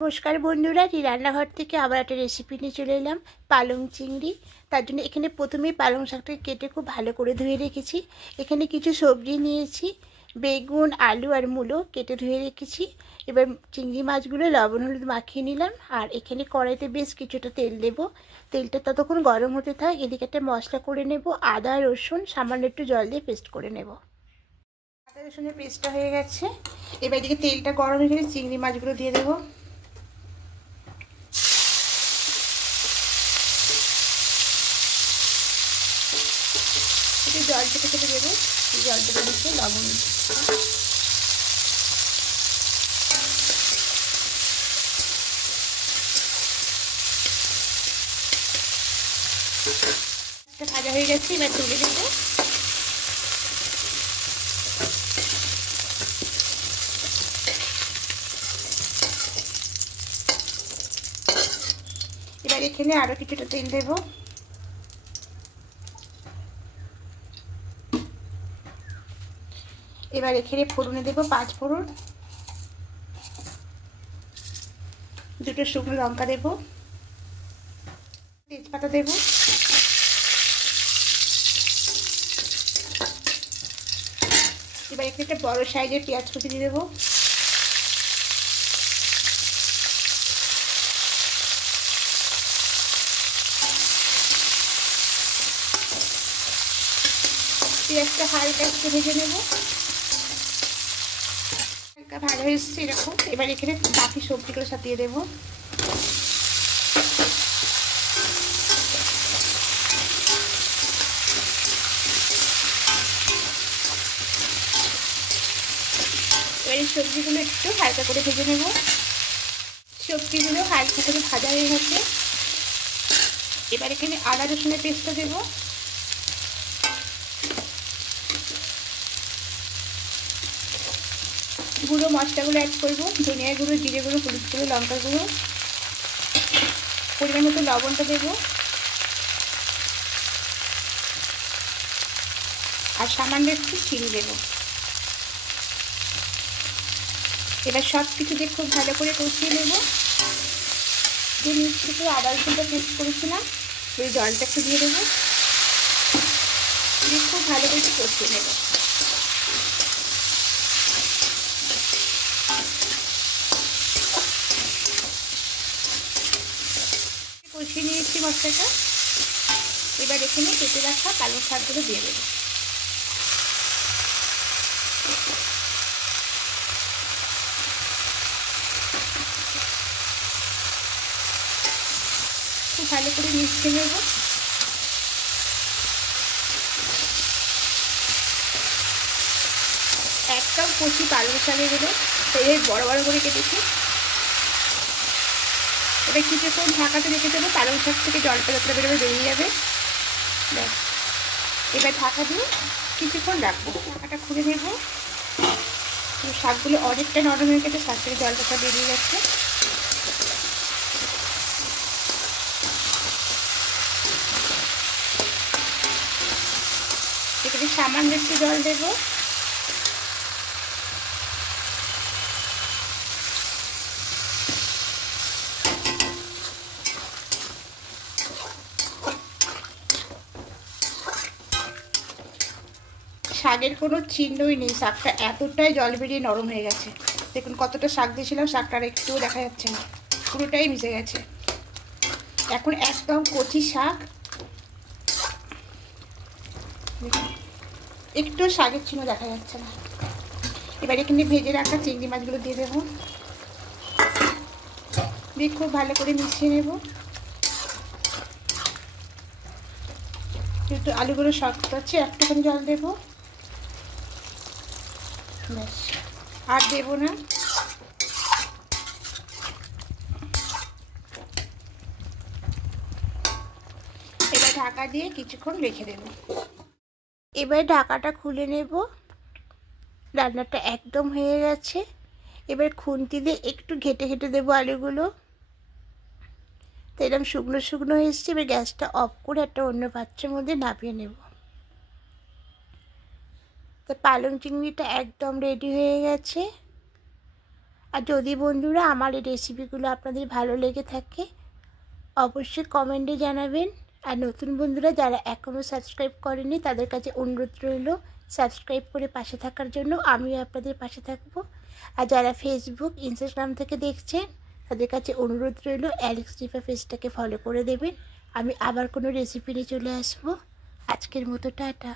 নমস্কার বন্ধুরা, রান্নাঘর থেকে আবার একটা রেসিপি নিয়ে চলে এলাম। পালং চিংড়ি। তার জন্য এখানে প্রথমেই পালং শাকটাকে কেটে খুব ভালো করে ধুয়ে রেখেছি। এখানে কিছু সবজি নিয়েছি, বেগুন, আলু আর মূলো কেটে ধুয়ে রেখেছি। এবার চিংড়ি মাছগুলো লবণ হলুদ মাখিয়ে নিলাম। আর এখানে কড়াইতে বেশ কিছুটা তেল দেব। তেলটা ততক্ষণ গরম হতে থাক। এদিকে একটা মশলা করে নেব, আদা রসুন সামান্য একটু জল দিয়ে পেস্ট করে নেব। আদা রসুনের পেস্টটা হয়ে গেছে। এবার এদিকে তেলটা গরম হয়ে গেলে চিংড়ি মাছগুলো দিয়ে দেবো। একটু জল চেপে চেপে দেবো। জল চেপে দিচ্ছে লবণ। ভাজা হয়ে গেছে, এবার তুলে দেবো। এবার এখানে আরো কিছুটা তেল দেবো। এবার এখানে ফোড়নে দেবো 5 ফোড়ন, 2টো শুকনো লঙ্কা দেবো, তেজপাতা দেবো। এবার এখানে একটা বড় সাইজের পেঁয়াজ কুচি দিয়ে দেবো। পেঁয়াজটা হালকা একটু ভেজে নেব। হালকা ভাজা হয়ে এসছে এরকম। এবার এখানে বাকি সবজিগুলো সাথে দেবো। এবার এই সবজিগুলো একটু হালকা করে ভেজে নেব। সবজিগুলো হালকা করে ভাজা হয়ে গেছে। এবার এখানে আদা রসুনের পেস্টটা দেবো। গুঁড়ো মশলাগুলো অ্যাড করবো, ধনিয়া গুঁড়ো, জিরে গুঁড়ো, হলুদ গুঁড়ো, লঙ্কা গুঁড়ো, পরিমাণ মতো লবণটা দেবো আর সামান্য একটু চিনি দেবো। এবার সব কিছু দিয়ে খুব ভালো করে কষিয়ে নেব। যে মিক্সি থেকে আদা রসুনটা পেস্ট করেছিলাম ওই জলটা একটু দিয়ে দেবো। দিয়ে খুব ভালো করে একটু কষিয়ে নেব। কষিয়ে নিয়েছি মশলাটা। এবার এখানে কেটে রাখা পালং শাকগুলো দিয়ে দেবো। খুব ভালো করে মিশিয়ে নেব। একদম কচি পালং শাকগুলো সেই বড় বড় করে কেটেছি। এবার কিছুক্ষণ ঢাকাতে রেখে দেবো। পালং শাক থেকে জলটা যতটা বেরোবে বেরিয়ে যাবে। ব্যাস, এবার ঢাকা দিয়ে কিছুক্ষণ রাখবো। ঢাকাটা খুলে নেব। শাকগুলো অনেকটা নরম হয়ে গেছে, শাক থেকে জলটা বেরিয়ে যাচ্ছে। এখানে সামান্য একটু জল দেবো। শাকের কোনো চিহ্নই নেই, শাকটা এতটাই জল বেরিয়ে নরম হয়ে গেছে। দেখুন কতটা শাক দিয়েছিলাম, শাকটা আর একটুও দেখা যাচ্ছে না, পুরোটাই মিশে গেছে। এখন একদম কচি শাক, একটু শাকের চিহ্ন দেখা যাচ্ছে না। এবার এখানে ভেজে রাখা চিংড়ি মাছগুলো দিয়ে দেবো। দিয়ে খুব ভালো করে মিশিয়ে নেব। যেহেতু আলুগুলো শক্ত আছে একটুখানি জল দেবো, ব্যাস আর দেবো না। এবার ঢাকা দিয়ে কিছুক্ষণ রেখে দেবো। এবার ঢাকাটা খুলে নেব। রান্নাটা একদম হয়ে গেছে। এবার খুন্তি দিয়ে একটু ঘেটে ঘেটে দেবো আলুগুলো। তো এরকম শুকনো শুকনো হয়ে এসছে। এবার গ্যাসটা অফ করে একটা অন্য পাত্রের মধ্যে নামিয়ে নেব। তো পালং চিংড়িটা একদম রেডি হয়ে গেছে। আর যদি বন্ধুরা আমার এই রেসিপিগুলো আপনাদের ভালো লেগে থাকে অবশ্যই কমেন্টে জানাবেন। আর নতুন বন্ধুরা যারা এখনও সাবস্ক্রাইব করেনি তাদের কাছে অনুরোধ রইল সাবস্ক্রাইব করে পাশে থাকার জন্য। আমিও আপনাদের পাশে থাকব। আর যারা ফেসবুক ইনস্টাগ্রাম থেকে দেখছেন তাদের কাছে অনুরোধ রইল অ্যালেক্স দীপা পেজটাকে ফলো করে দেবেন। আমি আবার কোনো রেসিপি নিয়ে চলে আসবো। আজকের মতো টাটা।